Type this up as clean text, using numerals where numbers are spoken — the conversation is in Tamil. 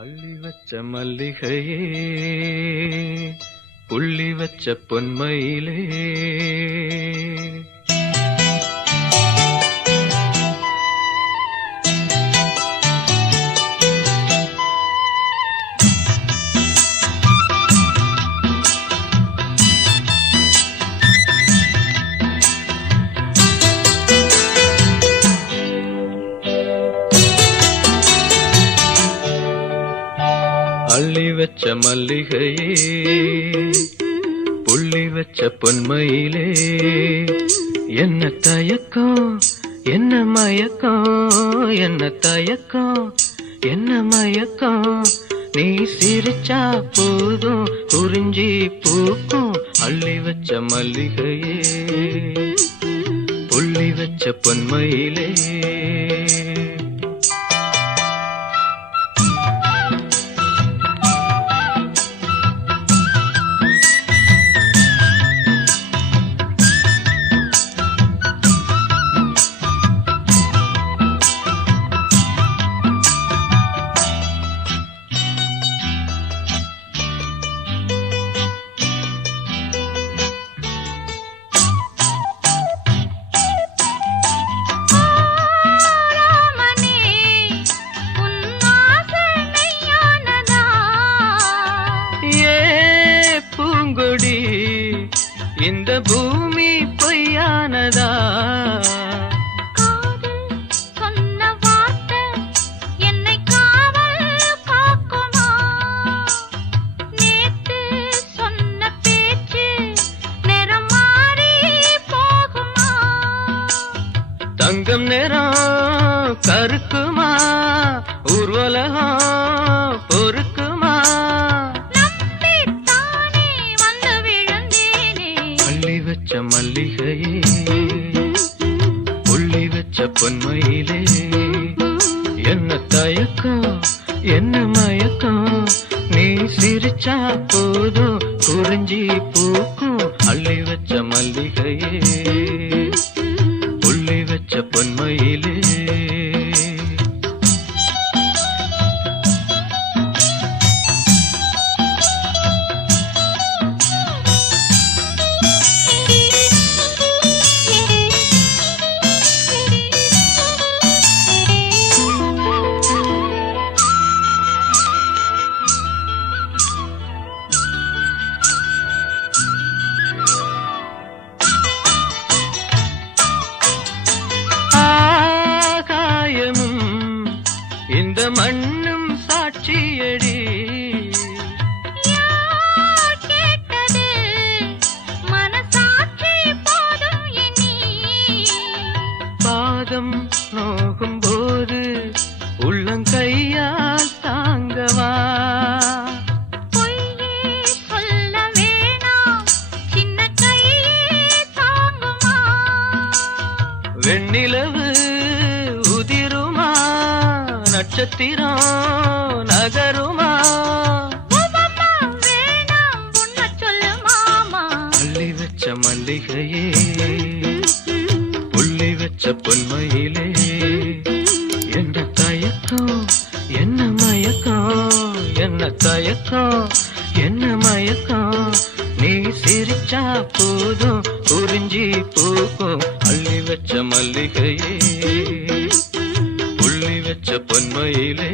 அள்ளி வச்ச மல்லிகையே புள்ளி வச்ச பொன்மயிலே அள்ளி வச்ச மல்லிகையே புள்ளி வச்ச பொன்மயிலே என்ன தயக்கம் என்ன மயக்கம் என்ன தயக்கம் என்ன மயக்கம் நீ சிரிச்சா போதும் குறிஞ்சி பூக்கும் அள்ளி வச்ச மல்லிகையே புள்ளி வச்ச பொன்மயிலே இந்த பூமி பொய்யானதா காதல் சொன்ன வார்த்தை என்னை காவல் காக்குமா நேத்து சொன்ன பேச்சு நிறம் மாறி போகுமா தங்கம் நிறம் கருக்குமா ஊர்வலகம் பொறுக்குமா அள்ளி வச்ச மல்லிகையே புள்ளி வச்ச பொன்மயிலே என்ன தயக்கம் என்ன மயக்கம் நீ சிரிச்சா போதும் குறிஞ்சி பூக்கும் அள்ளி வச்ச மல்லிகையே புள்ளி வச்ச பொன்மயிலே இந்த மண்ணும் சாட்சியடி யார் கேட்டது மனசாட்சி போதும் எண்ணி பாதம் நோகும் போது உள்ளங்கையால் தாங்கவா பொய்யே சொல்ல வேணாம் சின்ன கையே தாங்குமா வெண்ணிலவு உதிருமா நட்சத்திரம் நகருமா வேணாம் உன்ன சொல்லு மாமா அள்ளி வச்ச மல்லிகையே புள்ளி வச்ச பொன்மயிலே என்ன தயக்கம் என்ன மயக்கம் என்ன தயக்கம் என்ன மயக்கம் நீ சிரிச்சா போதும் குறிஞ்சி பூக்கும் அள்ளி வச்ச மல்லிகையே புள்ளி வச்ச பொன்மயிலே